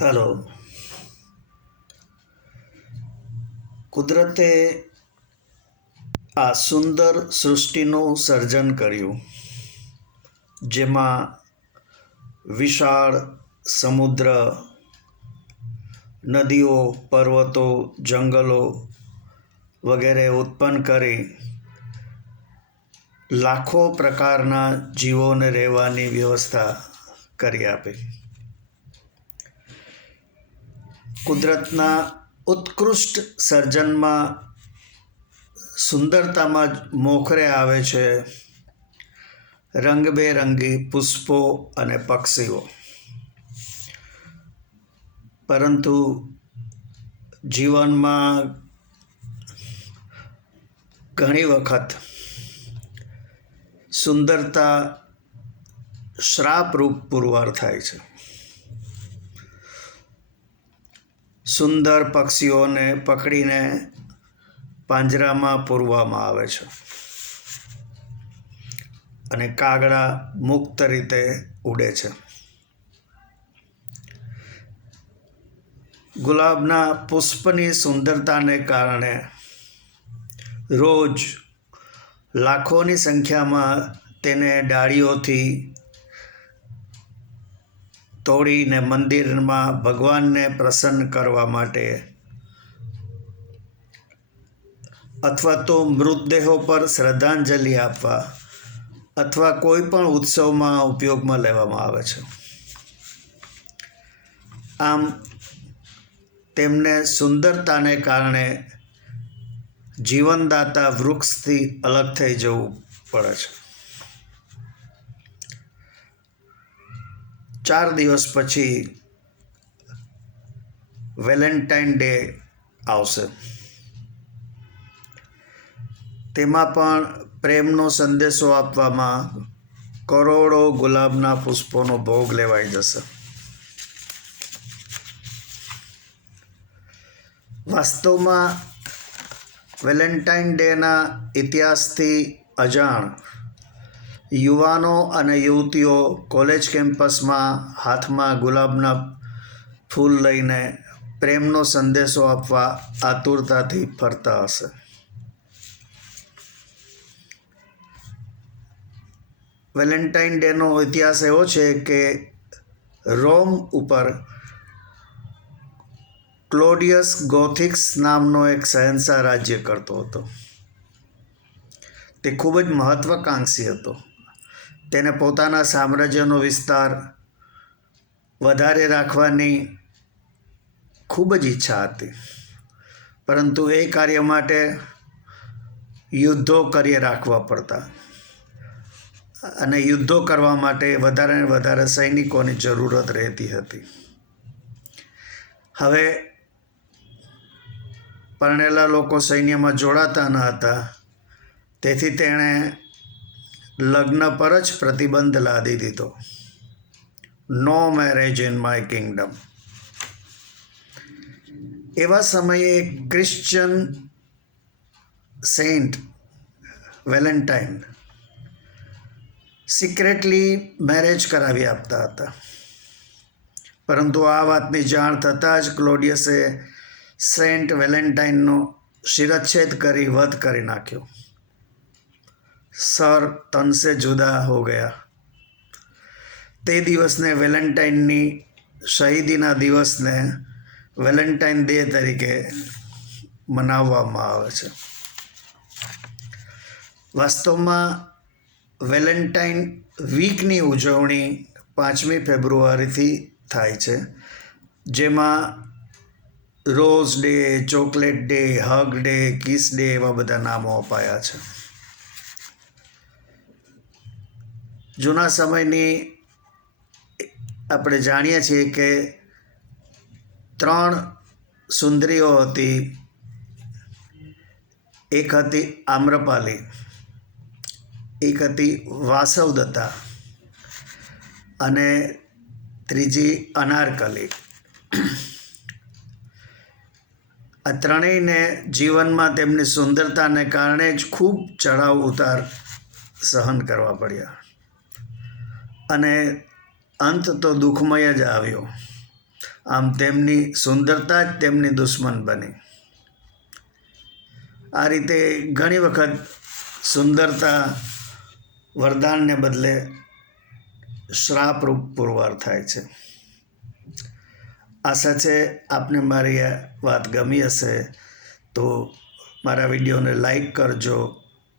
Hello. કુદરતે આ સુંદર સૃષ્ટિનું સર્જન કર્યું, જેમાં વિશાળ સમુદ્ર, નદીઓ, પર્વતો, જંગલો વગેરે ઉત્પન્ન કરી લાખો પ્રકારના જીવોને રહેવાની વ્યવસ્થા કરી આપી. કુદરતના ઉત્કૃષ્ટ સર્જનમાં સુંદરતામાં જ મોખરે આવે છે રંગબેરંગી પુષ્પો અને પક્ષીઓ. પરંતુ જીવનમાં ઘણી વખત સુંદરતા શ્રાપરૂપ પુરવાર થાય છે. સુંદર પક્ષીઓને પકડીને પાંજરામાં પૂરવામાં આવે છે અને કાગડા મુક્ત રીતે ઉડે છે. ગુલાબના પુષ્પની સુંદરતાને કારણે રોજ લાખોની સંખ્યામાં તેને ડાળીઓથી તોડીને મંદિરમાં ભગવાનને પ્રસન્ન કરવા માટે અથવા તો મૃતદેહો પર શ્રદ્ધાંજલિ આપવા અથવા કોઈ પણ ઉત્સવમાં ઉપયોગમાં લેવામાં આવે છે. આમ તેમને સુંદરતાને કારણે જીવનદાતા વૃક્ષથી અલગ થઈ જવું પડે છે. 4 દિવસ પછી વેલેન્ટાઇન ડે આવશે. તેમાં પણ પ્રેમનો સંદેશો આપવામાં કરોડો ગુલાબના પુષ્પોનો ભોગ લેવાઈ જશે. વાસ્તવમાં વેલેન્ટાઇન ડેના ઇતિહાસથી અજાણ યુવાનો અને યુવતીઓ કોલેજ કેમ્પસમાં હાથમાં ગુલાબના ફૂલ લઈને પ્રેમનો સંદેશો આપવા આતુરતાથી ફરતા હશે. વેલેન્ટાઇન ડેનો ઇતિહાસ એવો છે કે રોમ ઉપર ક્લોડિયસ ગોથિક્સ નામનો એક શહેનશાહ રાજ્ય કરતો હતો. તે ખૂબ જ મહત્વાકાંક્ષી હતો. તેને પોતાના સામ્રાજ્યનો વિસ્તાર વધારે રાખવાની ખૂબ જ ઈચ્છા હતી, પરંતુ એ કાર્ય માટે યુદ્ધો કર્યે રાખવા પડતા અને યુદ્ધો કરવા માટે વધારે ને વધારે સૈનિકોની જરૂરત રહેતી હતી. હવે પરણેલા લોકો સૈન્યમાં જોડાતા ન હતા, તેથી તેણે લગ્ન પર જ પ્રતિબંધ લાદી દીધો. નો મેરેજ ઇન માય કિંગડમ. એવા સમયે Christian Saint Valentine secretly marriage કરાવી આપતા હતા. પરંતુ આ વાતની જાણ થતાં જ ક્લોડિયસે સેન્ટ વેલેન્ટાઇનનો શિરચ્છેદ કરી વધ કરી નાખ્યો. સર તન સે જુદા હો ગયા. તે દિવસને વેલેન્ટાઇનની શહીદીના દિવસને વેલેન્ટાઇન ડે તરીકે મનાવવામાં આવે છે. વાસ્તવમાં વેલેન્ટાઇન વીકની ઉજવણી 5મી ફેબ્રુઆરીથી થાય છે, જેમાં rose day, chocolate day, hug day, kiss day એવા બધા નામો અપાયા છે. જૂના સમયની આપણે જાણીએ છીએ કે 3 સુંદરીઓ હતી. એક હતી આમ્રપાલી, એક હતી વાસવદત્તા અને ત્રીજી અનારકલી. આ ત્રણેયને જીવનમાં તેમની સુંદરતાને કારણે જ ખૂબ ચઢાવ ઉતાર સહન કરવા પડ્યા અને અંત તો દુઃખમય જ આવ્યો. આમ તેમની સુંદરતા જ તેમની દુશ્મન બની. આ રીતે ઘણી વખત સુંદરતા વરદાનને બદલે શ્રાપરૂપ પુરવાર થાય છે. આશા છે આપને મારી આ વાત ગમી હશે. તો મારા વિડીયોને લાઈક કરજો,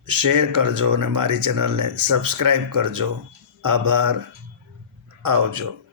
શેર કરજો અને મારી ચેનલને સબસ્ક્રાઈબ કરજો. આભાર. આવજો.